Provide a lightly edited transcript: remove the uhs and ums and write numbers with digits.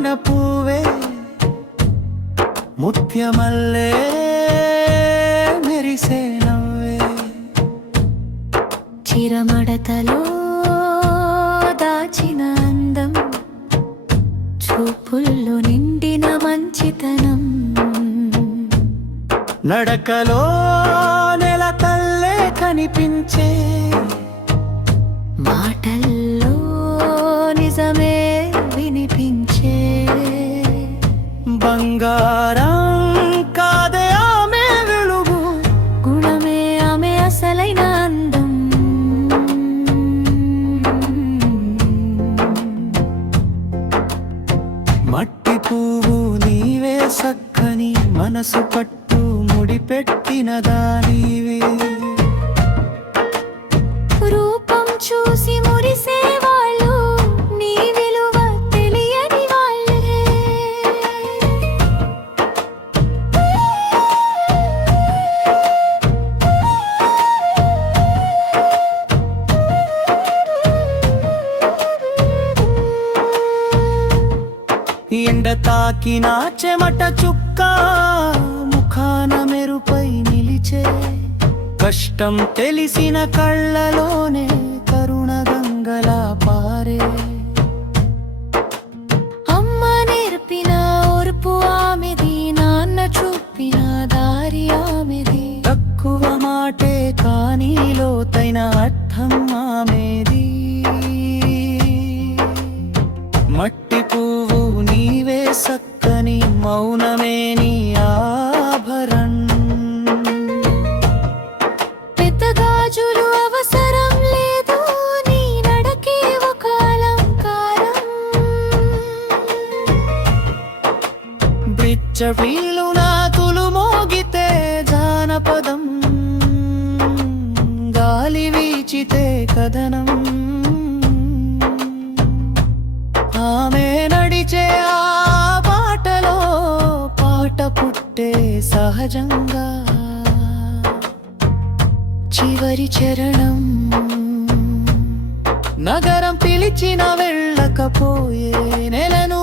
పూచిన పూవే ముత్యమల్లే మెరిసే నవ్వే చిరమడతలో దాచిన అందం చూపుల్లో నిండిన మంచితనం నడకలో నెల తల్లే కనిపించే మాటల్లో నిజమే వినిపించే బంగారం కాదే ఆమె వెలుగు గుణమే ఆమె అసలైన అందం మట్టి పువ్వు నీవే సక్కని మనసు పట్టు ముడిపెట్టిన దానివే రూపం చూసి మురిసేవాళ్ళు నీ విలువ తెలియని వాళ్ళే ఎండ తాకిన చెమట చుక్క ముఖాన మెరుపై నిలిచే కష్టం తెలిసిన కళ్ళలోనే కరుణ గంగలా పారే అమ్మ నేర్పిన ఓర్పు ఆమెది నాన్న చూపిన దారి ఆమెది తక్కువ మాటే కానీ లోతైన అర్థం ఆమెది మట్టి పువ్వు నీవే సక్కని మౌనమే నీ ఆభరణం పెద్ద గాజులు అవసరం లేదు నీ నడకే ఒక అలంకారం బిచ్చపీలు నాతులు మోగితే జానపదం గాలి వీచితే కథనం ఆమె నడిచే ఆ బాటలో పాట పుట్టే సహజంగా చివరి చరణం నగరం పిలిచిన వెళ్ళకపోయే నెలను